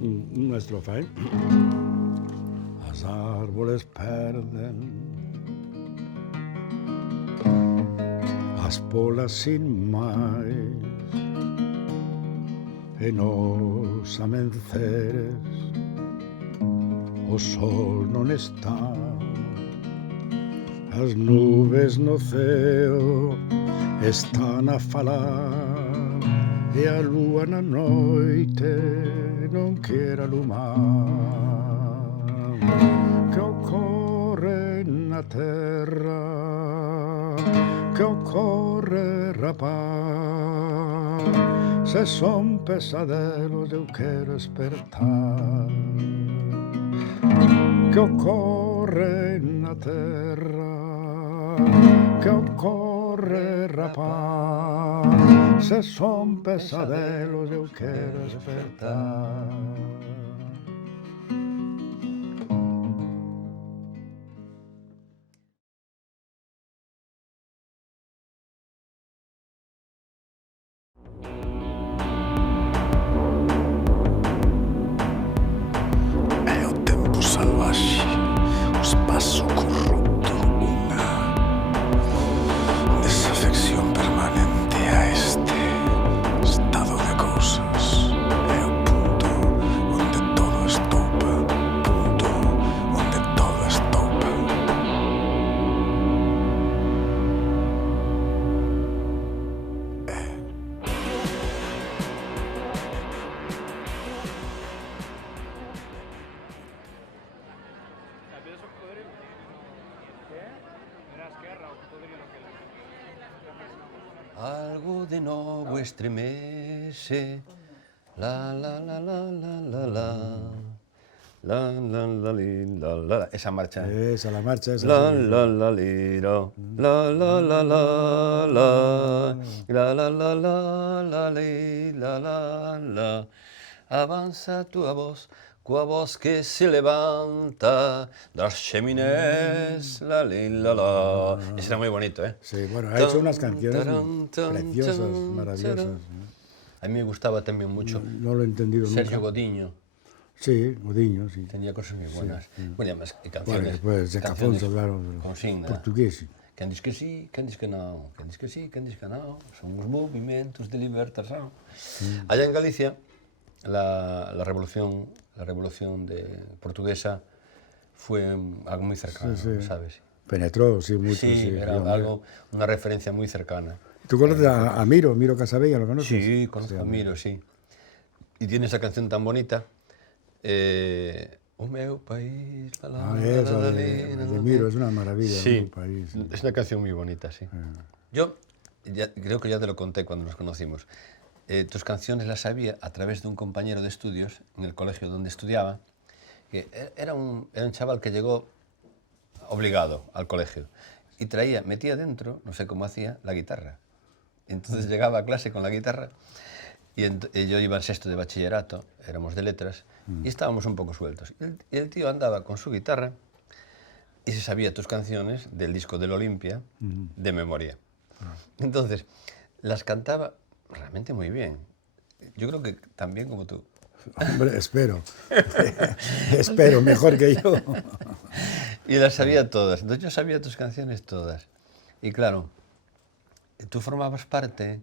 una estrofa, ¿eh? Los árboles perden las polas sin máis e nos amenceres o sol non está, as nubes no ceo están a falar e a lúa na noite non quere alumar. Que ocorre na terra, que ocorre, rapaz? Se son pesadelos eu quero despertar. Que ocorre na terra, que ocorre, rapaz? Se son pesadelos eu quero despertar. Algo de novo estremece, la la la la la la la, la la la la la. Esa marcha. Esa, la marcha esa. La la la lira, la la la la la, la la la la la la la. Avanza tua voz, coa voz que se levanta das cheminés, la la. Ese era muy bonito, ¿eh? Sí, bueno, ha hecho unas canciones preciosas, maravillosas. A mí me gustaba también mucho. No lo he entendido nunca. Sergio Godinho. Sí, Godinho, sí. Tenía cosas muy buenas. Sí. Bueno, además, canciones. Bueno, después de Cafonso, claro. Consigna. Portugués. Quen diz que sí, quen diz que non. Quen diz que sí, quen diz que non. Son os movimentos de libertación. Allá en Galicia, la revolución portuguesa fue algo muy cercano, sí. ¿sabes? Penetró, sí, mucho. Sí, sí, era algo, una referencia muy cercana. ¿Tú conoces a Miro Casabella, lo conoces? Sí, conozco a Miro, sí. Y tiene esa canción tan bonita, O meu país, esa de Miro, es una maravilla. Sí, mi país, sí. Es una canción muy bonita, sí. Yo creo que ya te lo conté cuando nos conocimos. Tus canciones las sabía a través de un compañero de estudios en el colegio donde estudiaba, que era un chaval que llegó obligado al colegio y metía dentro, no sé cómo hacía, la guitarra. Entonces llegaba a clase con la guitarra y yo iba en sexto de bachillerato, éramos de letras, y estábamos un poco sueltos. Y el tío andaba con su guitarra y se sabía tus canciones del disco del Olimpia de memoria. Entonces, las cantaba realmente muy bien. Yo creo que también como tú. Hombre, espero. Espero, mejor que yo. Y las sabía todas. Entonces yo sabía tus canciones todas. Y claro, tú formabas parte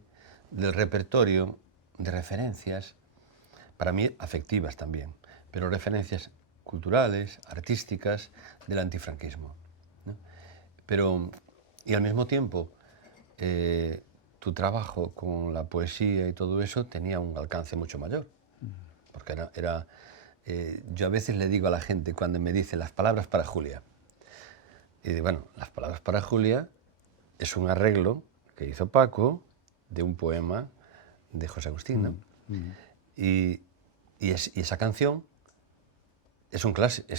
del repertorio de referencias, para mí afectivas también, pero referencias culturales, artísticas, del antifranquismo, ¿no? Pero, y al mismo tiempo, tu trabajo con la poesía y todo eso tenía un alcance mucho mayor, porque yo a veces le digo a la gente cuando me dice las palabras para Julia, y digo, bueno, las palabras para Julia es un arreglo que hizo Paco de un poema de José Agustín, ¿no? Y esa canción es un clásico,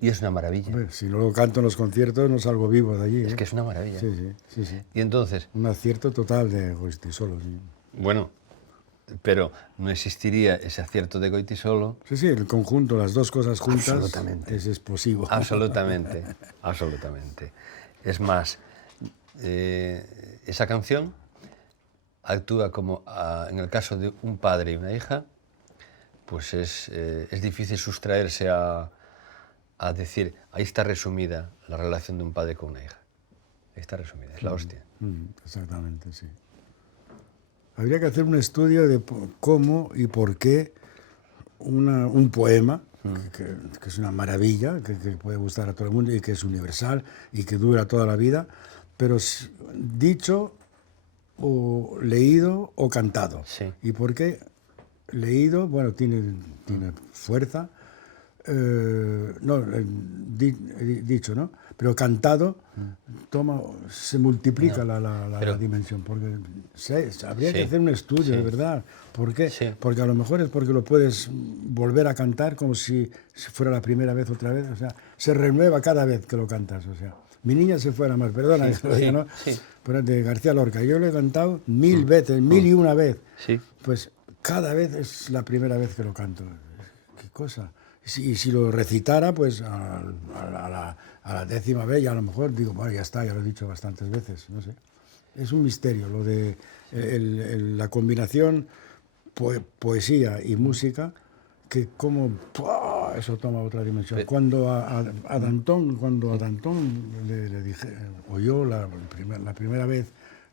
y es una maravilla. Hombre, si no lo canto en los conciertos no salgo vivo de allí. Es que es una maravilla. Sí. Y entonces... Un acierto total de Goytisolo, sí. Bueno, pero no existiría ese acierto de Goytisolo. Sí, el conjunto, las dos cosas juntas, absolutamente. es explosivo. Absolutamente. Es más, esa canción actúa como, en el caso de un padre y una hija, pues es difícil sustraerse a decir, ahí está resumida la relación de un padre con una hija. Ahí está resumida, es la hostia. Exactamente, sí. Habría que hacer un estudio de cómo y por qué un poema, que es una maravilla, que puede gustar a todo el mundo y que es universal y que dura toda la vida, pero dicho o leído o cantado. Sí. ¿Y por qué leído? Bueno, tiene fuerza. Dicho, ¿no? Pero cantado se multiplica la dimensión, porque habría que hacer un estudio, de verdad. ¿Por qué? Sí. Porque a lo mejor es porque lo puedes volver a cantar como si fuera la primera vez, otra vez, o sea, se renueva cada vez que lo cantas, o sea. Mi niña se fuera más, perdona, que lo diga, ¿no? Sí. Pero de García Lorca, yo lo he cantado 1000 veces, 1001 vez. Sí. Pues cada vez es la primera vez que lo canto. ¿Qué cosa? Y si lo recitara, pues a la 10ª vez, ya a lo mejor digo, bueno, ya está, ya lo he dicho bastantes veces, no sé. Es un misterio lo de la combinación poesía y música, que como ¡pua! Eso toma otra dimensión. Cuando a Danton le dije, oyó la primera vez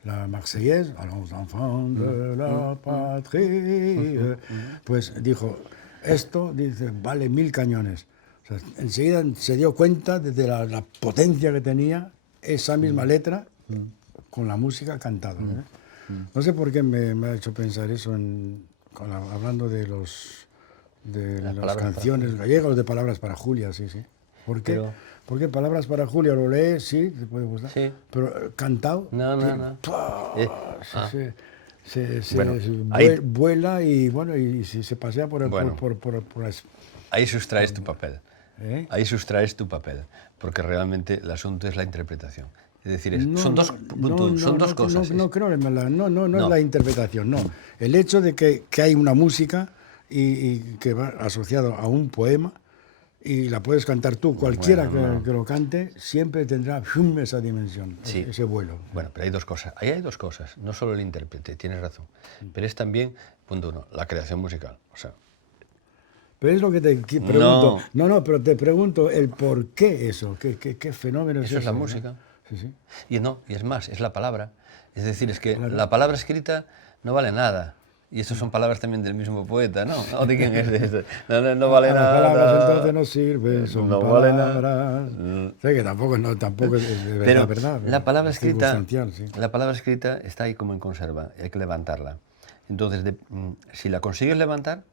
la Marseillaise, a los enfants de la patrie, pues dijo, esto, dice, vale 1000 cañones. O sea, enseguida se dio cuenta de la potencia que tenía esa misma letra con la música cantada. No sé por qué me ha hecho pensar eso hablando de las canciones gallegas o de Palabras para Julia, sí. ¿Por qué? Porque Palabras para Julia lo lees, sí, te puede gustar, Sí. pero cantado, No. vuela y bueno, y se pasea por ahí sustraes tu papel. ¿Eh? Ahí sustraes tu papel, porque realmente el asunto es la interpretación. Es decir, son dos cosas. No creo es la interpretación, no. El hecho de que hay una música y que va asociado a un poema y la puedes cantar tú, cualquiera que lo cante, siempre tendrá esa dimensión, ese vuelo. Bueno, pero hay dos cosas. Ahí hay dos cosas, no solo el intérprete, tienes razón, pero es también, punto uno, la creación musical. O sea, pero es lo que te pregunto. No, pero te pregunto el por qué eso, qué fenómeno es eso. Eso es la música. ¿No? Sí. Y es más, es la palabra. Es decir, es que la palabra escrita no vale nada. Y eso son palabras también del mismo poeta, ¿no? ¿O de quién es esto? No vale nada. Las palabras entonces no sirven, son no palabras. Vale nada. Sé que tampoco es de pero verdad. La palabra escrita, sí. la palabra escrita está ahí como en conserva, hay que levantarla. Entonces, si la consigues levantar,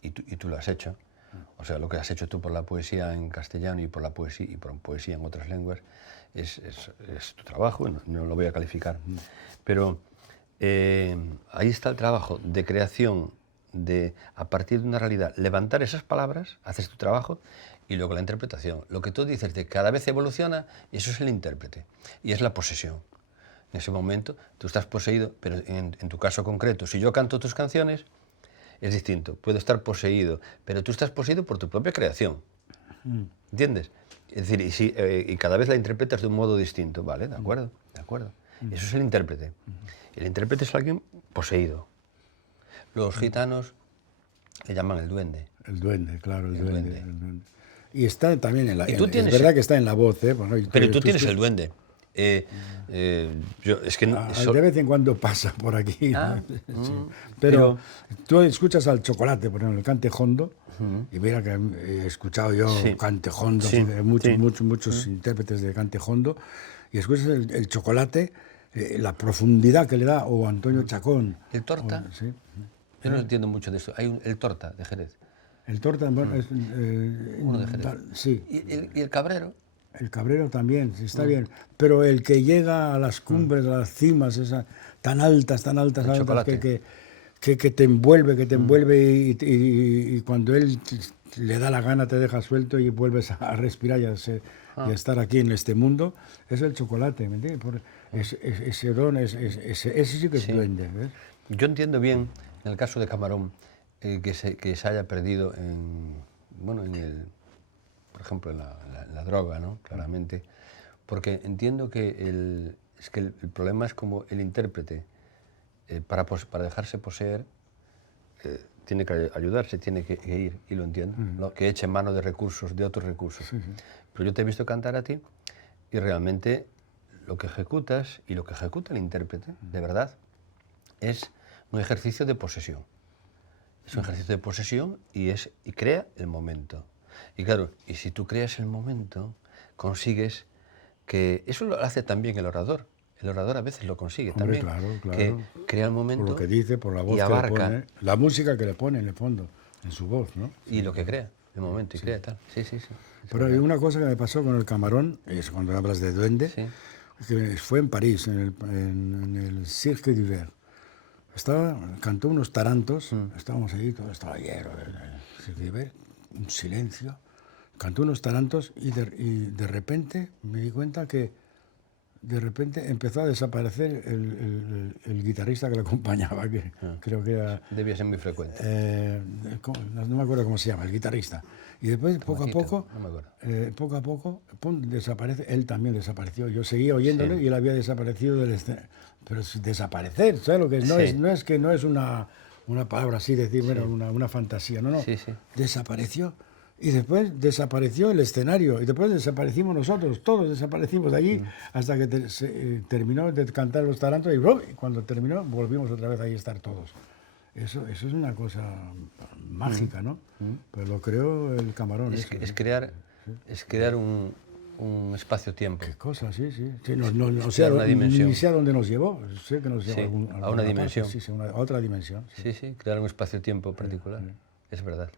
y tú lo has hecho, o sea, lo que has hecho tú por la poesía en castellano y por poesía en otras lenguas, es tu trabajo, no lo voy a calificar. Pero ahí está el trabajo de creación, de a partir de una realidad, levantar esas palabras, haces tu trabajo, y luego la interpretación. Lo que tú dices de cada vez evoluciona, eso es el intérprete, y es la posesión. En ese momento tú estás poseído, pero en tu caso concreto, si yo canto tus canciones, es distinto, puedo estar poseído, pero tú estás poseído por tu propia creación. ¿Entiendes? Es decir, y cada vez la interpretas de un modo distinto, ¿vale? De acuerdo. Eso es el intérprete. El intérprete es alguien poseído. Los gitanos le llaman el duende. El duende, claro, el duende. Y está también en la... Es verdad que está en la voz, ¿eh? Bueno, pero tú tienes el duende. De vez en cuando pasa por aquí. Sí. Pero tú escuchas al Chocolate, por ejemplo, el cante hondo, y mira que he escuchado yo cante hondo, muchos intérpretes de cante hondo, y escuchas el Chocolate, la profundidad que le da, o Antonio Chacón. El Torta, yo no entiendo mucho de esto. Hay el Torta de Jerez. El Torta, bueno, es... uno de Jerez. Sí. ¿Y el Cabrero? El Cabrero también, sí, está bien. Pero el que llega a las cumbres, a las cimas, tan altas, que te envuelve, y cuando él le da la gana te deja suelto y vuelves a respirar y a estar aquí en este mundo, es el Chocolate, ¿me entiendes? Ese don, ese sí que es duende, ¿ves? Yo entiendo bien, en el caso de Camarón, que se haya perdido por ejemplo, en la droga, ¿no? Claramente, porque entiendo que el problema es como el intérprete, para dejarse poseer, tiene que ayudarse, tiene que ir, y lo entiendo, ¿no? Que eche mano de recursos, de otros recursos. Sí, sí. Pero yo te he visto cantar a ti y realmente lo que ejecutas y lo que ejecuta el intérprete, de verdad, es un ejercicio de posesión. Es un ejercicio de posesión y crea el momento. Y claro, y si tú creas el momento, consigues que... Eso lo hace también el orador. El orador a veces lo consigue Hombre, también. claro, claro. Que crea el Por momento lo que dice, por la voz y que le abarca pone, la música que le pone en el fondo, en su voz, ¿no? y lo que crea, el momento y crea tal. Sí, sí, sí. Pero hay una cosa que me pasó con el Camarón, es cuando hablas de duende, Sí. que fue en París, en el Cirque d'Hiver. Cantó unos tarantos, estábamos allí, todo estaba lleno del Cirque d'Hiver, un silencio. Cantó unos tarantos y de repente me di cuenta que de repente empezó a desaparecer el guitarrista que le acompañaba, que creo que era... Debía ser muy frecuente. no me acuerdo cómo se llama, el guitarrista. Y después, poco no me acuerdo. a poco, pum, desaparece. Él también desapareció. Yo seguía oyéndole y él había desaparecido del escenario. Pero desaparecer, ¿sabes lo que es? No es una palabra así, decir, bueno, una fantasía, no. Sí, sí. Desapareció. Y después desapareció el escenario. Y después desaparecimos nosotros, todos desaparecimos de allí, hasta que terminó de cantar los tarantos y cuando terminó volvimos otra vez ahí a estar todos. Eso es una cosa mágica, ¿no? Pues lo creó el Camarón. Es crear un espacio-tiempo. Qué cosa, sí. No sé, una dimensión. ni sé a dónde nos llevó. Sé que nos llevó a una dimensión. A otra dimensión. Sí, crear un espacio-tiempo particular. Es verdad.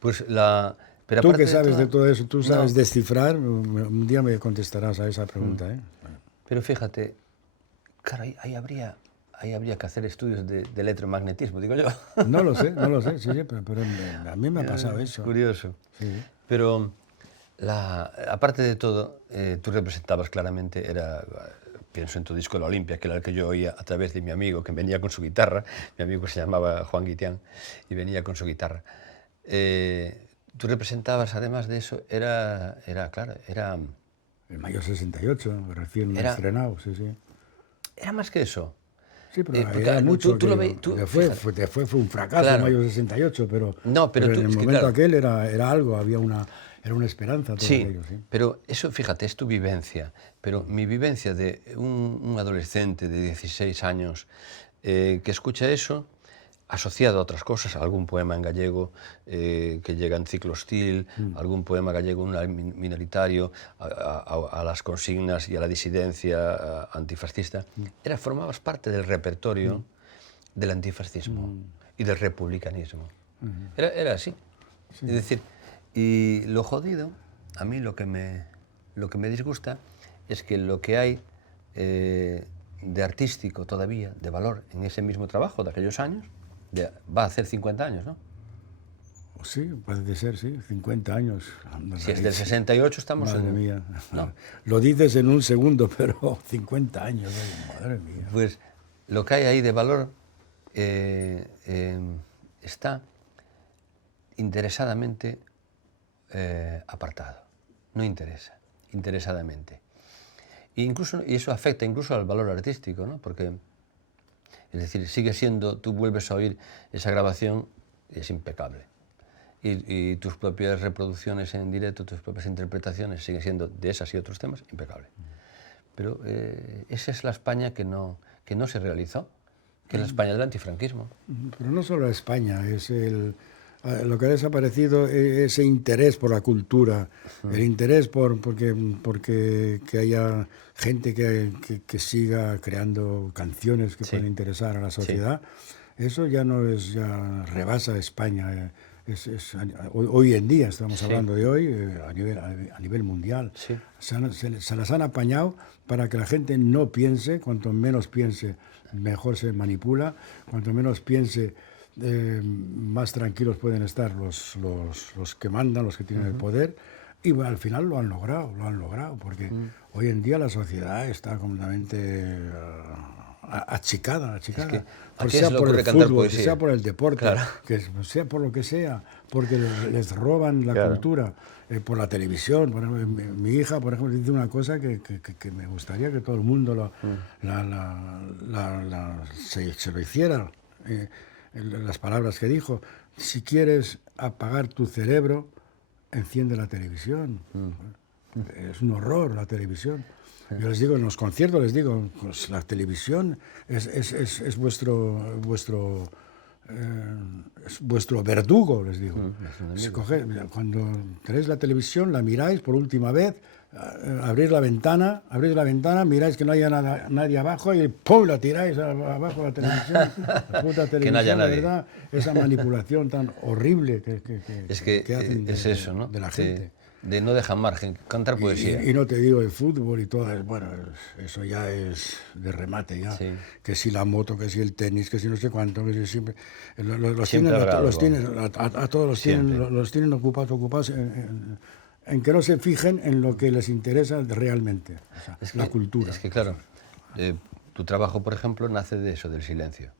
Pues pero Tú aparte que sabes de todo eso, tú sabes No. descifrar, un día me contestarás a esa pregunta, ¿eh? Pero fíjate, claro, ahí habría que hacer estudios de electromagnetismo, digo yo. No lo sé, pero a mí me ha pasado eso. Curioso. Sí. Pero aparte de todo, tú representabas claramente, pienso en tu disco La Olimpia, que era el que yo oía a través de mi amigo, que venía con su guitarra. Mi amigo se llamaba Juan Guitián y venía con su guitarra. Tú representabas, además de eso, era El mayo 68, recién estrenado, sí. Era más que eso. Sí, pero porque era mucho. tú lo veis. Fue un fracaso Claro. el mayo 68, pero en tú, el es que, momento claro, aquel era algo, era una esperanza todo sí, ello, sí. pero eso, fíjate, es tu vivencia. Pero mi vivencia de un adolescente de 16 años que escucha eso, asociado a otras cosas, algún poema en gallego que llega en ciclo hostil, algún poema gallego minoritario, a las consignas y a la disidencia antifascista, formabas parte del repertorio del antifascismo y del republicanismo. Era así. Es decir, y lo jodido, a mí lo que me disgusta es que lo que hay de artístico todavía, de valor en ese mismo trabajo de aquellos años, va a hacer 50 años, ¿no? Sí, parece ser, sí, 50 años. Si es del 68 estamos Madre mía. No. Lo dices en un segundo, pero 50 años, madre mía. Pues lo que hay ahí de valor está interesadamente apartado. No interesa, interesadamente. Y eso afecta incluso al valor artístico, ¿no? Porque, es decir, sigue siendo, tú vuelves a oír esa grabación y es impecable. Y tus propias reproducciones en directo, tus propias interpretaciones siguen siendo de esas y otros temas impecable. Pero esa es la España que no se realizó, que es la España del antifranquismo. Pero no solo España, es lo que ha desaparecido es ese interés por la cultura, el interés porque que haya gente que siga creando canciones que pueden interesar a la sociedad. Eso ya rebasa España. Hoy en día, estamos hablando de hoy, a nivel mundial. Sí. Se las han apañado para que la gente no piense, cuanto menos piense, mejor se manipula, cuanto menos piense, más tranquilos pueden estar los que mandan, los que tienen el poder, y bueno, al final lo han logrado, porque hoy en día la sociedad está completamente achicada, sea por el fútbol, que sea por el deporte, claro, que sea por lo que sea, porque les roban la cultura, por la televisión. Por ejemplo, mi hija, por ejemplo, dice una cosa que me gustaría que todo el mundo se lo hiciera. las palabras que dijo. Si quieres apagar tu cerebro, enciende la televisión. Es un horror la televisión. Yo les digo, en los conciertos les digo, pues la televisión es vuestro verdugo, les digo. Cuando tenéis la televisión, la miráis por última vez, abrís la ventana, miráis que no haya nadie abajo y ¡pum!, la tiráis abajo la televisión. La puta televisión, que no haya nadie. ¿Verdad? Esa manipulación tan horrible que hacen es eso, ¿no? de la gente. De no dejar margen, cantar poesía. Y no te digo el fútbol y todo, bueno, eso ya es de remate ya. Sí. Que si la moto, que si el tenis, que si no sé cuánto, que si siempre... A todos los tienen ocupados en que no se fijen en lo que les interesa realmente, o sea, la cultura. Es que claro, tu trabajo, por ejemplo, nace de eso, del silencio.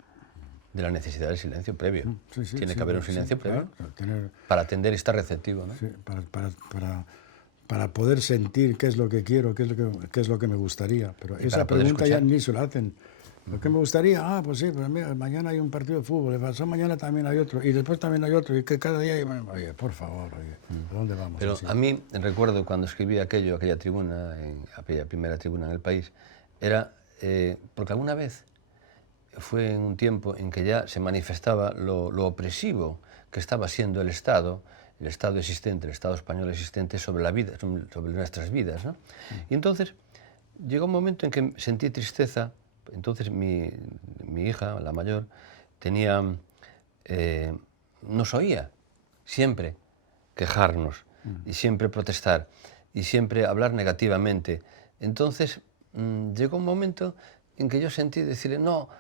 De la necesidad del silencio previo. Tiene que haber un silencio previo, claro, para atender y estar receptivo, ¿no? Sí, para poder sentir qué es lo que quiero, qué es lo que me gustaría. Pero esa pregunta ya ni se la hacen. ¿Lo que me gustaría? Ah, pues sí, pero mira, mañana hay un partido de fútbol, pasado mañana también hay otro, y después también hay otro, y que cada día hay... Oye, por favor, ¿a dónde vamos? Pero así? A mí, recuerdo cuando escribí aquella tribuna, aquella primera tribuna en El País, era porque alguna vez fue en un tiempo en que ya se manifestaba lo opresivo que estaba siendo el Estado existente, el Estado español existente sobre la vida, sobre nuestras vidas, ¿no? Y entonces llegó un momento en que sentí tristeza. Entonces mi hija, la mayor, nos oía siempre quejarnos y siempre protestar y siempre hablar negativamente. Entonces llegó un momento en que yo sentí decirle, no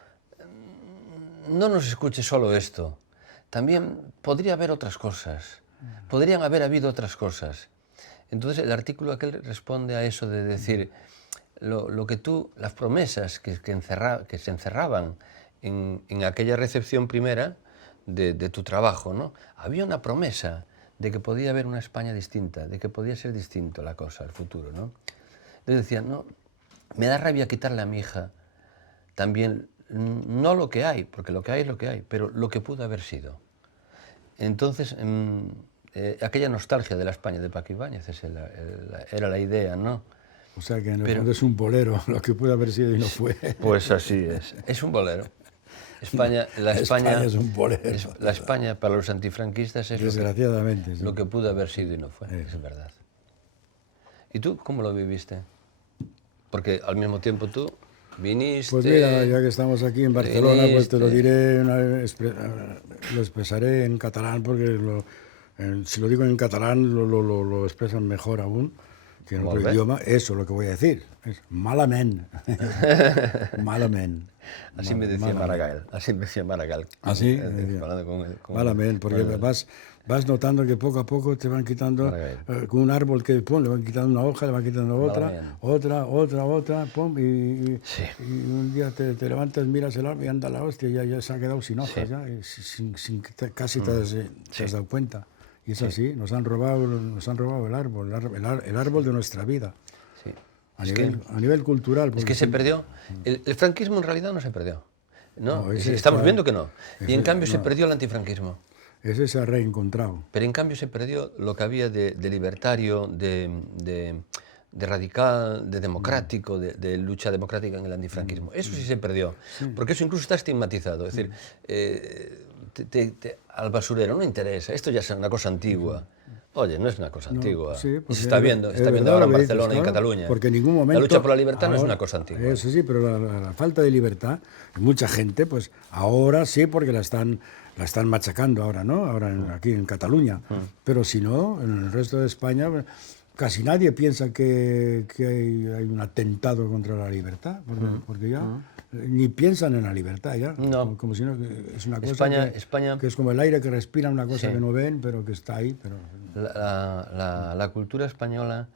nos escuche solo esto, también podría haber otras cosas, podrían haber habido otras cosas. Entonces el artículo aquel responde a eso de decir, las promesas que se encerraban en aquella recepción primera de tu trabajo, ¿no? Había una promesa de que podía haber una España distinta, de que podía ser distinto la cosa, el futuro, ¿no? Entonces decía, no, me da rabia quitarle a mi hija también, no lo que hay, porque lo que hay es lo que hay, pero lo que pudo haber sido. Entonces, aquella nostalgia de la España de Paco Ibáñez era la idea, ¿no? O sea que en el fondo es un bolero, lo que pudo haber sido y no fue. Pues así es un bolero. España es un bolero. La España para los antifranquistas es desgraciadamente, lo que pudo haber sido y no fue, es verdad. ¿Y tú cómo lo viviste? Porque al mismo tiempo tú viniste... Pues mira, ya que estamos aquí en Barcelona, pues te lo diré, lo expresaré en catalán, porque si lo digo en catalán lo expresan mejor aún. Que en otro idioma, eso es lo que voy a decir, es malament. Malament. Así me decía Maragall. ¿Ah, sí? Malament, porque vas notando que poco a poco te van quitando, con un árbol que le van quitando una hoja, le van quitando otra, pum, y un día te levantas, miras el árbol y anda la hostia, ya se ha quedado sin hojas, ya, sin que casi te has dado cuenta. Y es así, nos han robado el árbol de nuestra vida. Sí. A nivel cultural. Es que se perdió. El franquismo en realidad no se perdió. No, estamos viendo que no. Y en cambio se perdió el antifranquismo. Ese se ha reencontrado. Pero en cambio se perdió lo que había de libertario, de radical, de democrático, de lucha democrática en el antifranquismo. Eso sí se perdió. Porque eso incluso está estigmatizado. Es decir, al basurero no interesa, esto ya es una cosa antigua. Oye, no es una cosa antigua. Sí, y se está viendo ahora en Barcelona y en Cataluña. Porque en ningún momento... La lucha por la libertad no es una cosa antigua. Eso sí, pero la falta de libertad, mucha gente, pues ahora sí, porque la están machacando ahora, ¿no? Aquí en Cataluña. Pero si no, en el resto de España... Casi nadie piensa que hay un atentado contra la libertad, porque ya ni piensan en la libertad ya. No. Como si no, es una cosa España, que es como el aire que respiran, una cosa que no ven, pero que está ahí. Pero... La cultura española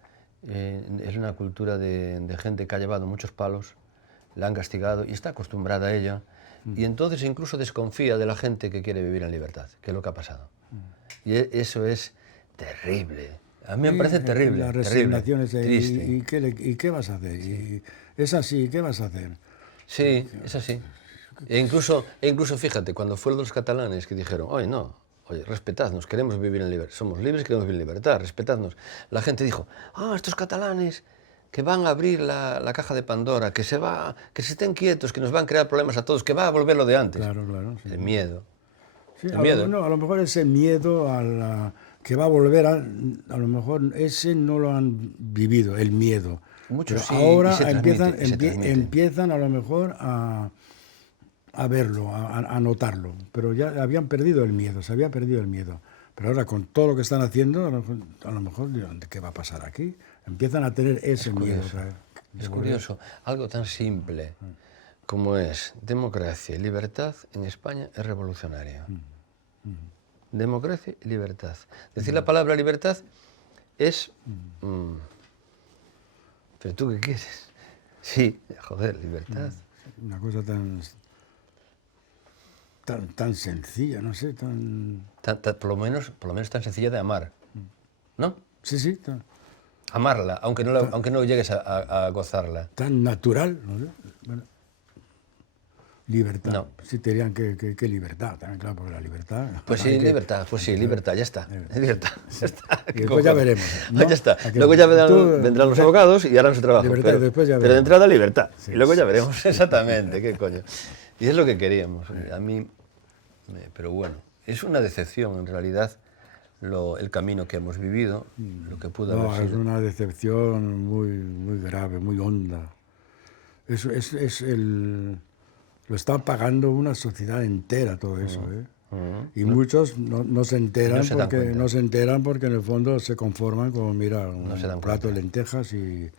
es una cultura de gente que ha llevado muchos palos, la han castigado y está acostumbrada a ella. Y entonces incluso desconfía de la gente que quiere vivir en libertad, que es lo que ha pasado. Y eso es terrible. A mí me parece terrible, la resignación triste. ¿Y qué vas a hacer? Sí. Es así, ¿qué vas a hacer? Sí, es así. E incluso, fíjate, cuando fue lo de los catalanes que dijeron, oye, no, oye, respetadnos, queremos vivir en libertad, somos libres, queremos vivir en libertad, respetadnos. La gente dijo, estos catalanes que van a abrir la caja de Pandora, que se estén quietos, que nos van a crear problemas a todos, que va a volver lo de antes. Claro, claro. Sí. El miedo. Sí, El miedo. A lo mejor ese miedo que va a volver, a lo mejor ese no lo han vivido, el miedo. Muchos sí, ahora y se empiezan a lo mejor a verlo, a notarlo, pero ya habían perdido el miedo, se había perdido el miedo. Pero ahora con todo lo que están haciendo, a lo mejor, ¿qué va a pasar aquí? Empiezan a tener ese miedo. Es curioso, algo tan simple como es democracia y libertad en España es revolucionario. Democracia y libertad. Decir la palabra libertad es... ¿Pero tú qué quieres? Sí, joder, libertad. Una cosa tan sencilla, no sé, por lo menos tan sencilla de amar, ¿no? Sí, sí. Amarla, aunque no llegues a gozarla. Tan natural, no sé. Bueno, libertad. No. Sí, te dirían que libertad, también, claro, porque la libertad... Pues sí, libertad, ya está. Libertad, ya está. Y después ya veremos, ¿no? Ya está. Luego ya vendrán los abogados y harán su trabajo. Libertad, después ya pero de veremos. entrada libertad. Sí, y luego sí, ya veremos exactamente qué coño. Y es lo que queríamos. A mí, pero bueno, es una decepción en realidad el camino que hemos vivido, lo que pudo haber sido. Es una decepción muy grave, muy honda. Lo está pagando una sociedad entera todo eso, ¿eh? Y muchos no se enteran no se enteran porque en el fondo se conforman con, mira, un plato de lentejas y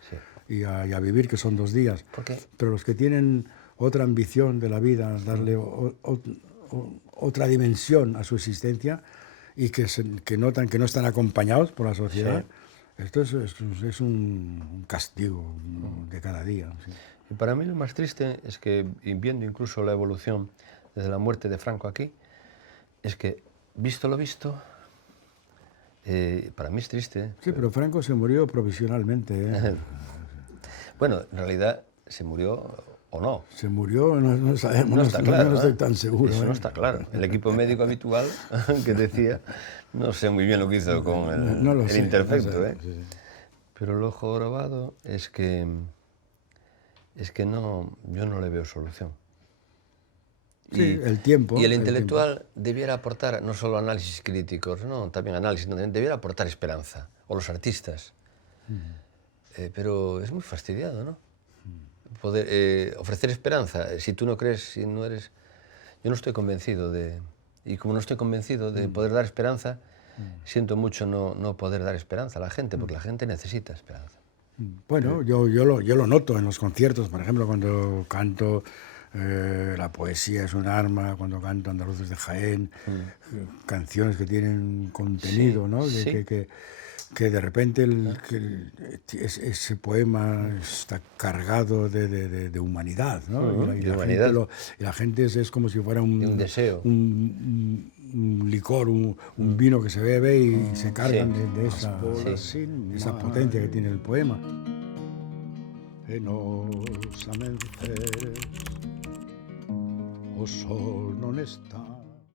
a vivir, que son 2 días. ¿Por qué? Pero los que tienen otra ambición de la vida, darle otra dimensión a su existencia y que notan que no están acompañados por la sociedad, esto es un castigo de cada día. Sí. Y para mí lo más triste es que, viendo incluso la evolución desde la muerte de Franco aquí, es que, visto lo visto, para mí es triste. Sí, pero Franco se murió provisionalmente, ¿eh? Bueno, en realidad se murió o no. Se murió, no sabemos, No está claro, no estoy tan seguro. Eso no está claro. El equipo médico habitual que decía, no sé muy bien lo que hizo con el interfecto, ¿eh? Sí. Pero el ojo grabado es que no, yo no le veo solución. Sí, el tiempo. Y el intelectual debiera aportar no solo análisis críticos, no, también análisis, no, debiera aportar esperanza, o los artistas. Pero es muy fastidiado, ¿no? Poder ofrecer esperanza, si tú no crees, si no eres... Yo no estoy convencido y como no estoy convencido de poder dar esperanza, siento mucho no poder dar esperanza a la gente, porque la gente necesita esperanza. Bueno, yo lo noto en los conciertos, por ejemplo, cuando canto La poesía es un arma, cuando canto Andaluces de Jaén, canciones que tienen contenido, Sí, ¿no? sí. Que de repente ese poema está cargado de humanidad, ¿no? Y la gente es como si fuera un deseo. Un licor, un vino que se bebe y se cargan de esa potencia que tiene el poema. Penosa mencer, o sol non está